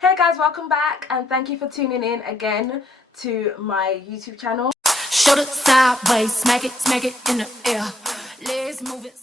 Hey guys, welcome back and thank you for tuning in again to my YouTube channel. Shoulder sideways, smack it in the air. Let's move it.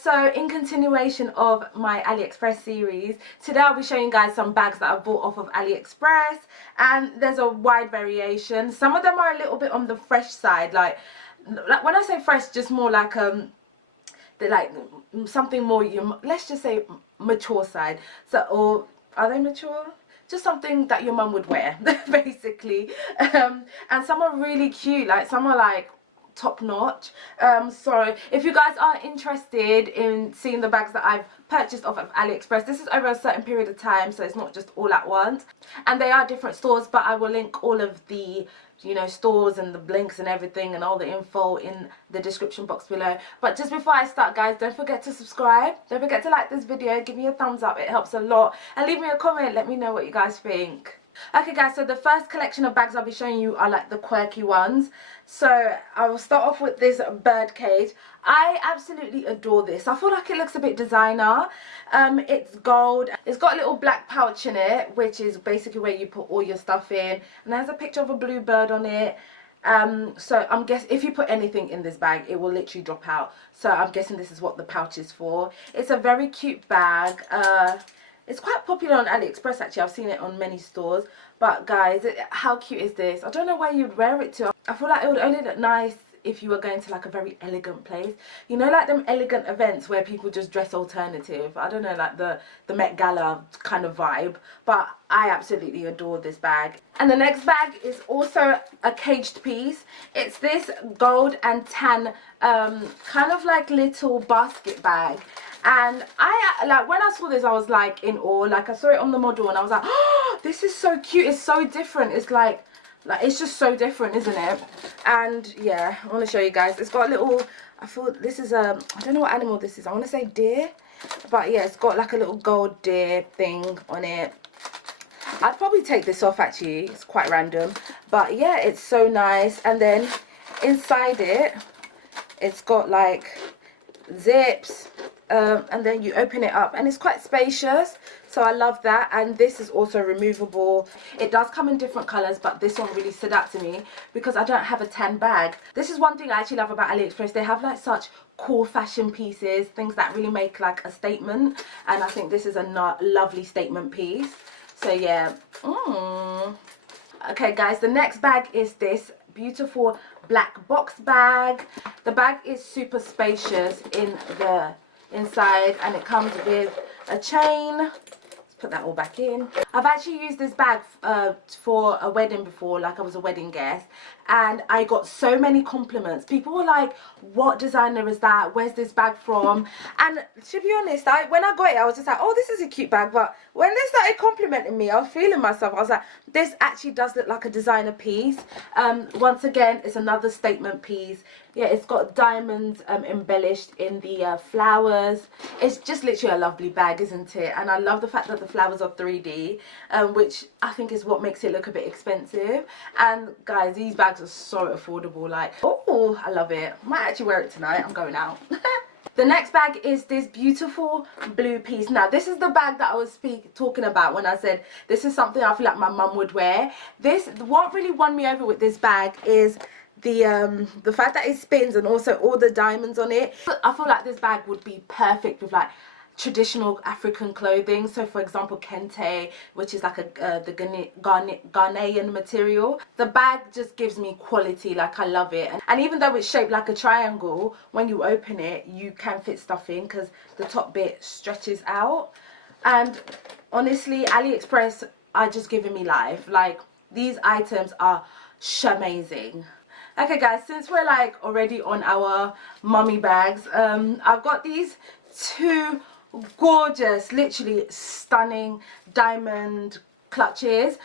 So in continuation of my AliExpress series, today I'll be showing you guys some bags that I bought off of AliExpress, and there's a wide variation. Some of them are a little bit on the fresh side, like when I say fresh, just more like they're like something more, let's just say mature side. So, or are they mature? Just something that your mum would wear basically. And some are really cute, like some are like top notch. So if you guys are interested in seeing the bags that I've purchased off of AliExpress, this is over a certain period of time, so it's not just all at once, and they are different stores, but I will link all of the stores and the links and everything and all the info in the description box below. But just before I start, guys, don't forget to subscribe, don't forget to like this video, give me a thumbs up, it helps a lot, and leave me a comment, let me know what you guys think. Okay guys, so the first collection of bags I'll be showing you are like the quirky ones. So I will start off with this bird cage. I absolutely adore this. I feel like it looks a bit designer. It's gold. It's got a little black pouch in it, which is basically where you put all your stuff in. And there's a picture of a blue bird on it. So I'm guessing if you put anything in this bag, it will literally drop out. So I'm guessing this is what the pouch is for. It's a very cute bag. It's quite popular on AliExpress actually. I've seen it on many stores. But guys, how cute is this? I don't know where you'd wear it to. I feel like it would only look nice if you were going to like a very elegant place. You know, like them elegant events where people just dress alternative. I don't know, like the Met Gala kind of vibe. But I absolutely adore this bag. And the next bag is also a caged piece. It's this gold and tan kind of like little basket bag. And I like, when I saw this, I was like in awe. Like I saw it on the model and I was like, oh, this is so cute. It's so different. It's like it's just so different, isn't it? And yeah, I want to show you guys. It's got a little, I thought this is I don't know what animal this is. I want to say deer, but yeah, it's got like a little gold deer thing on it. I'd probably take this off actually. It's quite random, but yeah, it's so nice. And then inside it, it's got like zips. And then you open it up and it's quite spacious, so I love that. And this is also removable. It does come in different colors, but this one really stood out to me because I don't have a tan bag. This is one thing I actually love about AliExpress. They have like such cool fashion pieces, things that really make like a statement, and I think this is a lovely statement piece. So yeah. Okay guys, the next bag is this beautiful black box bag. The bag is super spacious in the inside, and it comes with a chain. Let's put that all back in. I've actually used this bag for a wedding before, like I was a wedding guest, and I got so many compliments. People were like, what designer is that? Where's this bag from? And to be honest, when I got it, I was just like, oh, this is a cute bag. But when they started complimenting me, I was feeling myself. I was like, this actually does look like a designer piece. Once again, it's another statement piece. Yeah, it's got diamonds embellished in the flowers. It's just literally a lovely bag, isn't it? And I love the fact that the flowers are 3D, which I think is what makes it look a bit expensive. And guys, these bags are so affordable. Like, oh, I love it. Might actually wear it tonight. I'm going out. The next bag is this beautiful blue piece. Now, this is the bag that I was talking about when I said this is something I feel like my mum would wear. What really won me over with this bag is the fact that it spins and also all the diamonds on it. I feel like this bag would be perfect with like traditional African clothing. So for example, kente, which is like the Ghanaian material. The bag just gives me quality. Like, I love it. And even though it's shaped like a triangle, when you open it, you can fit stuff in because the top bit stretches out. And honestly, AliExpress are just giving me life. Like, these items are amazing. Okay guys, since we're like already on our mummy bags, I've got these two gorgeous, literally stunning diamond clutches.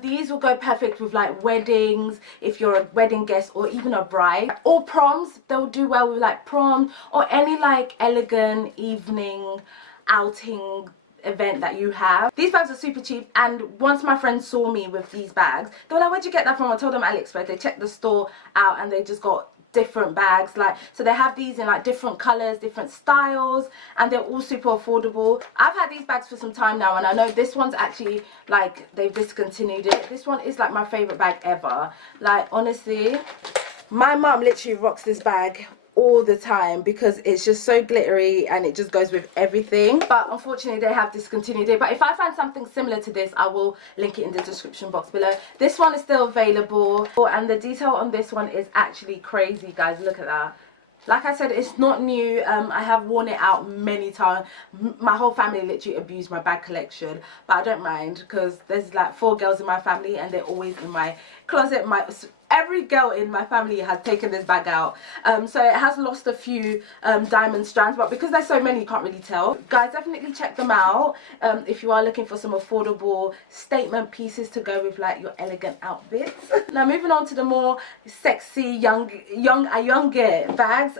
These will go perfect with like weddings, if you're a wedding guest or even a bride, or proms. They'll do well with like prom or any like elegant evening outing event that you have. These bags are super cheap, and once my friends saw me with these bags, they were like, where'd you get that from? I told them AliExpress. They checked the store out and they just got different bags. Like, so they have these in like different colors, different styles, and they're all super affordable. I've had these bags for some time now, and I know this one's actually like they've discontinued it. This one is like my favorite bag ever. Like, honestly, my mum literally rocks this bag all the time because it's just so glittery and it just goes with everything. But unfortunately they have discontinued it. But if I find something similar to this, I will link it in the description box below. This one is still available, and the detail on this one is actually crazy, guys. Look at that. Like I said, it's not new. I have worn it out many times. My whole family literally abused my bag collection, but I don't mind because there's like 4 girls in my family and they're always in my closet. Every girl in my family has taken this bag out. So it has lost a few diamond strands, but because there's so many, you can't really tell. Guys, definitely check them out if you are looking for some affordable statement pieces to go with like your elegant outfits. Now moving on to the more sexy younger bags.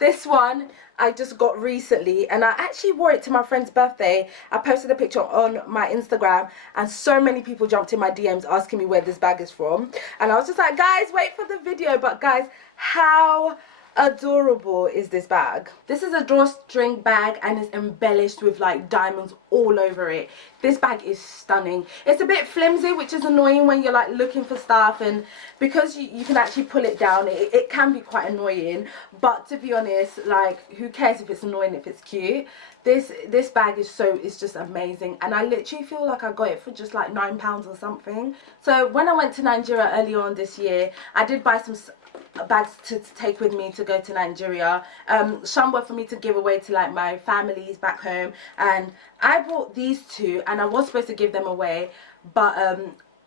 This one I just got recently, and I actually wore it to my friend's birthday. I posted a picture on my Instagram and so many people jumped in my DMs asking me where this bag is from, and I was just like, guys, wait for the video. But guys, how adorable is this bag? This is a drawstring bag and it's embellished with like diamonds all over it. This bag is stunning. It's a bit flimsy, which is annoying when you're like looking for stuff, and because you can actually pull it down, it can be quite annoying. But to be honest, like, who cares if it's annoying if it's cute? This bag is just amazing, and I literally feel like I got it for just like £9 or something. So when I went to Nigeria earlier on this year, I did buy some bags to take with me to go to Nigeria. Some were for me to give away to like my families back home, and I bought these 2 and I was supposed to give them away, but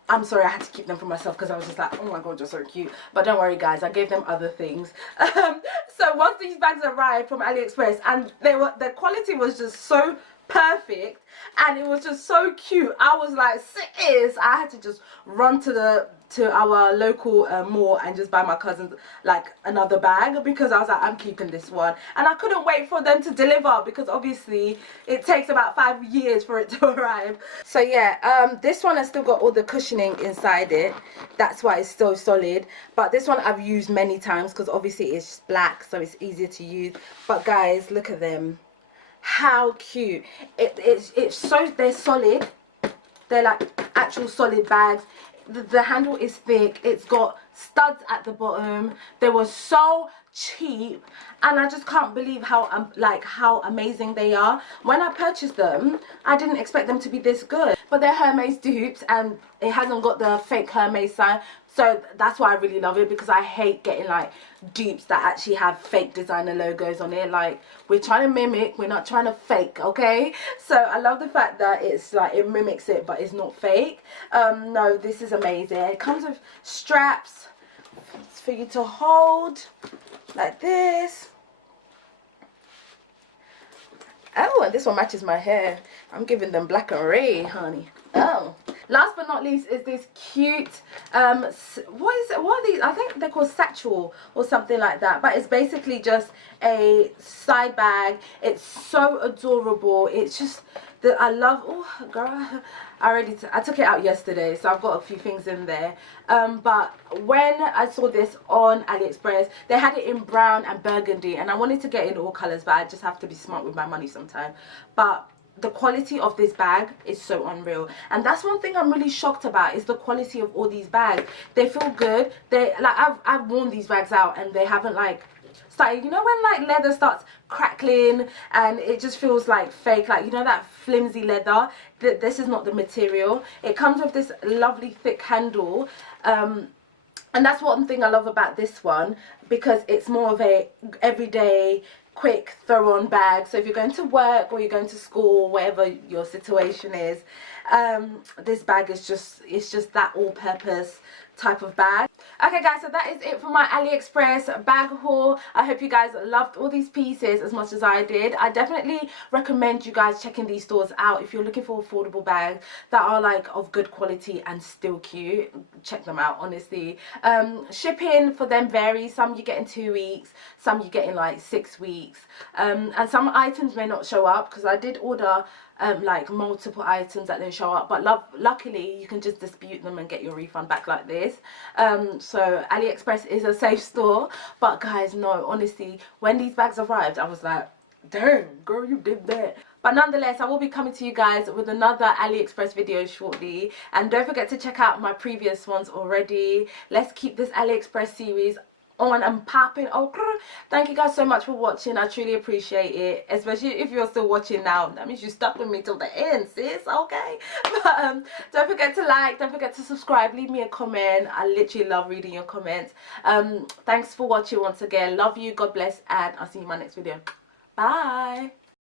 I'm sorry, I had to keep them for myself because I was just like, oh my god, you're so cute. But don't worry guys, I gave them other things. So once these bags arrived from Aliexpress, and the quality was just so perfect and it was just so cute, I was like, sis, I had to just run to our local mall and just buy my cousins like another bag, because I was like, I'm keeping this one. And I couldn't wait for them to deliver because obviously it takes about 5 years for it to arrive. So yeah, this one has still got all the cushioning inside it, that's why it's so solid. But this one I've used many times because obviously it's black, so it's easier to use. But guys, look at them, how cute. It's so, they're solid, they're like actual solid bags. The handle is thick, it's got studs at the bottom. They were so cheap, and I just can't believe how amazing they are. When I purchased them, I didn't expect them to be this good. But they're Hermes dupes, and it hasn't got the fake Hermes sign, so that's why I really love it, because I hate getting like dupes that actually have fake designer logos on it. Like, we're trying to mimic, we're not trying to fake, okay? So I love the fact that it's like it mimics it but it's not fake. No, this is amazing. It comes with straps for you to hold like this. Oh, and this one matches my hair. I'm giving them black and red, honey. Oh, last but not least is this cute what is it, what are these? I think they're called satchel or something like that, but it's basically just a side bag. It's so adorable. It's just that I love. Oh girl, I took it out yesterday, so I've got a few things in there. But when I saw this on Aliexpress, they had it in brown and burgundy, and I wanted to get in all colors, but I just have to be smart with my money sometimes. But the quality of this bag is so unreal, and that's one thing I'm really shocked about, is the quality of all these bags. They feel good. They like, I've worn these bags out and they haven't like started, you know when like leather starts crackling and it just feels like fake, like, you know, that flimsy leather. This is not the material. It comes with this lovely thick handle, and that's one thing I love about this one, because it's more of a everyday quick throw on bag. So if you're going to work or you're going to school, whatever your situation is, this bag is just, it's just that all-purpose type of bag. Okay guys, so that is it for my Aliexpress bag haul. I hope you guys loved all these pieces as much as I did. I definitely recommend you guys checking these stores out if you're looking for affordable bags that are like of good quality and still cute. Check them out, honestly. Shipping for them varies. Some you get in 2 weeks, some you get in like 6 weeks, and some items may not show up, because I did order like multiple items that didn't show up, but luckily you can just dispute them and get your refund back like this. So AliExpress is a safe store, but guys, no, honestly, when these bags arrived, I was like, damn girl, you did that. But nonetheless, I will be coming to you guys with another AliExpress video shortly, and don't forget to check out my previous ones already. Let's keep this AliExpress series on and popping. Oh, thank you guys so much for watching. I truly appreciate it, especially if you're still watching now. That means you stuck with me till the end, sis. Okay. But don't forget to like, don't forget to subscribe, leave me a comment. I literally love reading your comments. Thanks for watching once again. Love you, God bless, and I'll see you in my next video. Bye.